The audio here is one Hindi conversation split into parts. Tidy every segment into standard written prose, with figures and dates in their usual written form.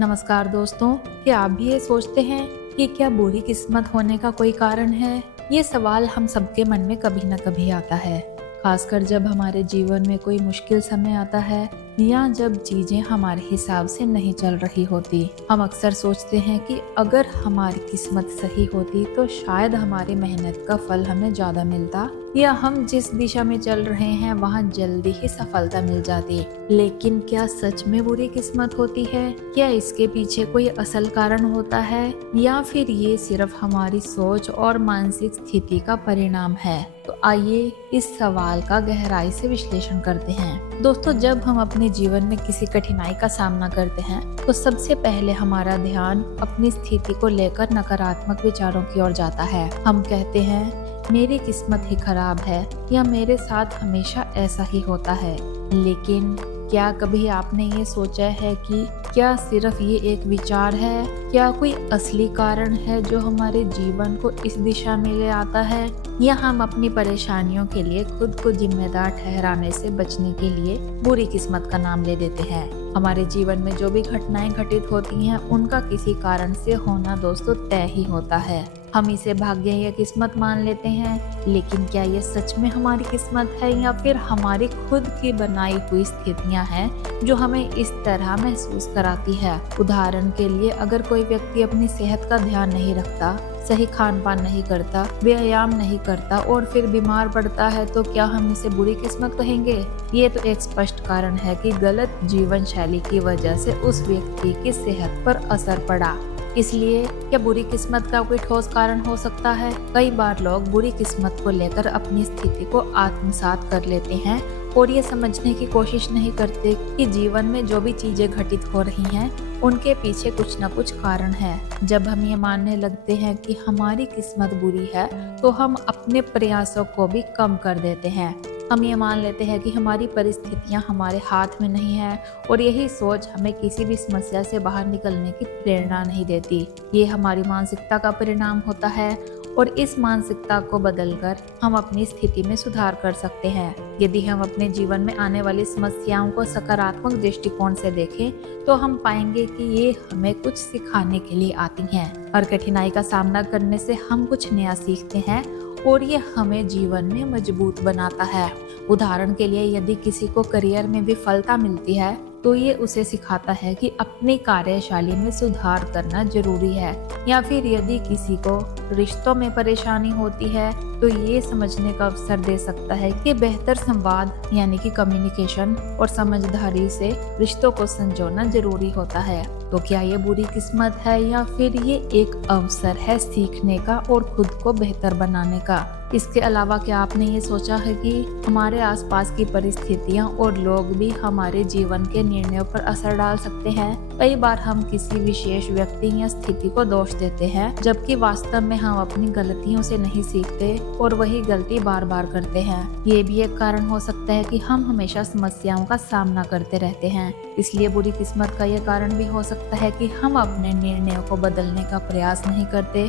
नमस्कार दोस्तों, क्या आप भी ये सोचते हैं कि क्या बुरी किस्मत होने का कोई कारण है? ये सवाल हम सबके मन में कभी न कभी आता है, खासकर जब हमारे जीवन में कोई मुश्किल समय आता है या जब चीजें हमारे हिसाब से नहीं चल रही होती। हम अक्सर सोचते हैं कि अगर हमारी किस्मत सही होती तो शायद हमारी मेहनत का फल हमें ज्यादा मिलता या हम जिस दिशा में चल रहे हैं वहां जल्दी ही सफलता मिल जाती। लेकिन क्या सच में बुरी किस्मत होती है? क्या इसके पीछे कोई असल कारण होता है या फिर ये सिर्फ हमारी सोच और मानसिक स्थिति का परिणाम है? तो आइए इस सवाल का गहराई से विश्लेषण करते हैं। दोस्तों, जब हम अपने जीवन में किसी कठिनाई का सामना करते हैं तो सबसे पहले हमारा ध्यान अपनी स्थिति को लेकर नकारात्मक विचारों की ओर जाता है। हम कहते हैं मेरी किस्मत ही खराब है या मेरे साथ हमेशा ऐसा ही होता है। लेकिन क्या कभी आपने ये सोचा है कि क्या सिर्फ ये एक विचार है? क्या कोई असली कारण है जो हमारे जीवन को इस दिशा में ले आता है? या हम अपनी परेशानियों के लिए खुद को जिम्मेदार ठहराने से बचने के लिए बुरी किस्मत का नाम ले देते हैं? हमारे जीवन में जो भी घटनाएं घटित होती हैं उनका किसी कारण से होना दोस्तों तय ही होता है। हम इसे भाग्य या किस्मत मान लेते हैं, लेकिन क्या ये सच में हमारी किस्मत है या फिर हमारी खुद की बनाई हुई स्थितियां हैं जो हमें इस तरह महसूस कराती है? उदाहरण के लिए, अगर कोई व्यक्ति अपनी सेहत का ध्यान नहीं रखता, सही खान पान नहीं करता, व्यायाम नहीं करता और फिर बीमार पड़ता है तो क्या हम इसे बुरी किस्मत कहेंगे? ये तो एक स्पष्ट कारण है कि गलत जीवन शैली की वजह से उस व्यक्ति की सेहत पर असर पड़ा। इसलिए क्या बुरी किस्मत का कोई ठोस कारण हो सकता है? कई बार लोग बुरी किस्मत को लेकर अपनी स्थिति को आत्मसात कर लेते हैं और ये समझने की कोशिश नहीं करते कि जीवन में जो भी चीजें घटित हो रही हैं उनके पीछे कुछ न कुछ कारण है। जब हम ये मानने लगते हैं कि हमारी किस्मत बुरी है तो हम अपने प्रयासों को भी कम कर देते हैं। हम ये मान लेते हैं कि हमारी परिस्थितियां हमारे हाथ में नहीं है और यही सोच हमें किसी भी समस्या से बाहर निकलने की प्रेरणा नहीं देती। ये हमारी मानसिकता का परिणाम होता है और इस मानसिकता को बदलकर हम अपनी स्थिति में सुधार कर सकते हैं। यदि हम अपने जीवन में आने वाली समस्याओं को सकारात्मक दृष्टिकोण से देखें तो हम पाएंगे कि ये हमें कुछ सिखाने के लिए आती हैं। हर कठिनाई का सामना करने से हम कुछ नया सीखते हैं और ये हमें जीवन में मजबूत बनाता है। उदाहरण के लिए, यदि किसी को करियर में विफलता मिलती है तो ये उसे सिखाता है कि अपनी कार्यशैली में सुधार करना जरूरी है। या फिर यदि किसी को रिश्तों में परेशानी होती है तो ये समझने का अवसर दे सकता है कि बेहतर संवाद यानी कि कम्युनिकेशन और समझदारी से रिश्तों को संजोना जरूरी होता है। तो क्या ये बुरी किस्मत है या फिर ये एक अवसर है सीखने का और खुद को बेहतर बनाने का? इसके अलावा क्या आपने ये सोचा है कि हमारे आसपास की परिस्थितियां और लोग भी हमारे जीवन के निर्णयों पर असर डाल सकते हैं? कई बार हम किसी विशेष व्यक्ति या स्थिति को दोष देते हैं, जबकि वास्तव में हम अपनी गलतियों से नहीं सीखते और वही गलती बार बार करते हैं। ये भी एक कारण हो सकता है कि हम हमेशा समस्याओं का सामना करते रहते हैं। इसलिए बुरी किस्मत का ये कारण भी हो सकता है कि हम अपने निर्णयों को बदलने का प्रयास नहीं करते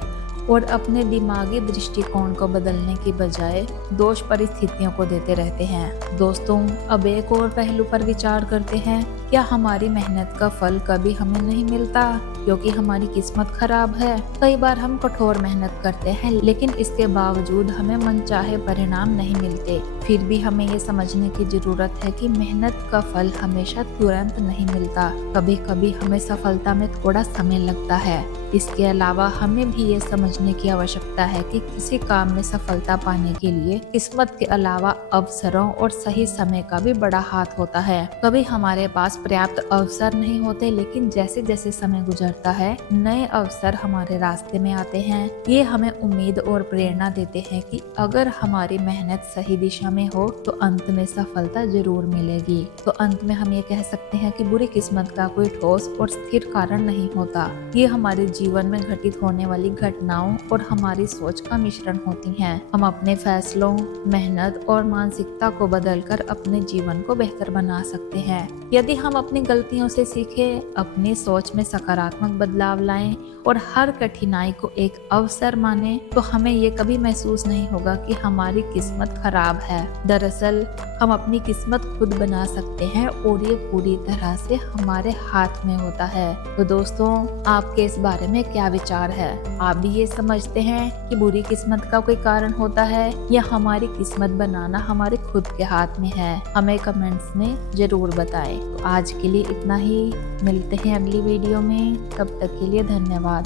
और अपने दिमागी दृष्टिकोण को बदलने की बजाय दोष परिस्थितियों को देते रहते हैं। दोस्तों, अब एक और पहलू पर विचार करते हैं। क्या हमारी मेहनत का फल कभी हमें नहीं मिलता क्योंकि हमारी किस्मत खराब है? कई बार हम कठोर मेहनत करते हैं लेकिन इसके बावजूद हमें मनचाहे परिणाम नहीं मिलते। फिर भी हमें ये समझने की जरूरत है कि मेहनत का फल हमेशा तुरंत नहीं मिलता। कभी कभी हमें सफलता में थोड़ा समय लगता है। इसके अलावा हमें भी ये समझने की आवश्यकता है कि किसी काम में सफलता पाने के लिए किस्मत के अलावा अवसरों और सही समय का भी बड़ा हाथ होता है। कभी हमारे पास पर्याप्त अवसर नहीं होते, लेकिन जैसे जैसे समय गुजरता है नए अवसर हमारे रास्ते में आते हैं। ये हमें उम्मीद और प्रेरणा देते हैं कि अगर हमारी मेहनत सही दिशा में हो तो अंत में सफलता जरूर मिलेगी। तो अंत में हम ये कह सकते हैं कि बुरी किस्मत का कोई ठोस और स्थिर कारण नहीं होता। ये हमारे जीवन में घटित होने वाली घटनाओं और हमारी सोच का मिश्रण होती हैं। हम अपने फैसलों, मेहनत और मानसिकता को बदलकर अपने जीवन को बेहतर बना सकते हैं। यदि हम अपनी गलतियों से सीखें, अपनी सोच में सकारात्मक बदलाव लाएं और हर कठिनाई को एक अवसर माने, तो हमें ये कभी महसूस नहीं होगा कि हमारी किस्मत खराब है। दरअसल हम अपनी किस्मत खुद बना सकते हैं और ये पूरी तरह से हमारे हाथ में होता है। तो दोस्तों, आपके इस बारे में क्या विचार है? आप भी ये समझते हैं कि बुरी किस्मत का कोई कारण होता है या हमारी किस्मत बनाना हमारे खुद के हाथ में है? हमें कमेंट्स में जरूर बताएं। तो आज के लिए इतना ही, मिलते हैं अगली वीडियो में, तब तक के लिए धन्यवाद।